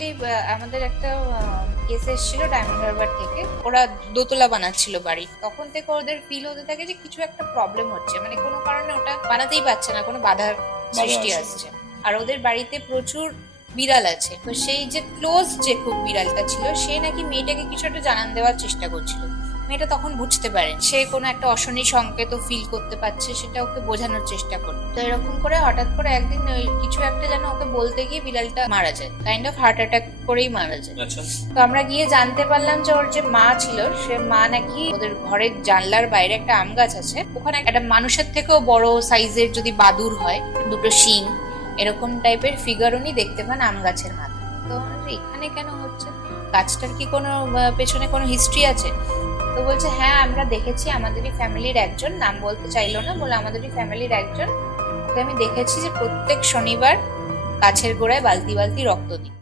Actually আমাদের একটা case এসেছিল ডায়মন্ড হারবার থেকে। ওরা দোতলা বানাচ্ছিল বাড়ি, তখন থেকে ওদের ফিল হতে থাকে যে কিছু একটা প্রবলেম হচ্ছে, মানে কোনো কারণে ওটা বানাতেই পারছে না, কোনো বাধার সৃষ্টি আসছে। আর ওদের বাড়িতে প্রচুর বিড়াল আছে, তো সেই যে ক্লোজ যে খুব বিড়ালটা ছিল, সে নাকি মেয়েটাকে কিছু একটা জানান দেওয়ার চেষ্টা করছিল। মেয়েটা তখন বুঝতে পারে সে কোনো একটা অশনি সংকেত ফিল করতে পারছে, সেটা ওকে বোঝানোর চেষ্টা করে। তো এরকম করে হঠাৎ করে একদিন ওই কিছু একটা যেন ওকে বলতে গিয়ে বিড়ালটা মারা যায়, কাইন্ড অফ হার্ট অ্যাটাক করেই মারা যায়। তো আমরা গিয়ে জানতে পারলাম যে ওর যে মা ছিল, সে মা নাকি ওদের ঘরের জানলার বাইরে একটা আম গাছ আছে, ওখানে একটা মানুষের থেকেও বড় সাইজের যদি বাদুর হয়, দুটো শিং এরকম টাইপের ফিগার উনি দেখতে পান আম গাছের মাথায়। তো এখানে কেন হচ্ছে, গাছটার কি কোনো পেছনে কোনো হিস্ট্রি আছে? তো বলছে হ্যাঁ আমরা দেখেছি, আমাদেরই ফ্যামিলির একজন, নাম বলতে চাইলো না, বলে আমাদেরই ফ্যামিলির একজন, ওকে আমি দেখেছি যে প্রত্যেক শনিবার গাছের গোড়ায় বালতি বালতি রক্ত দিই।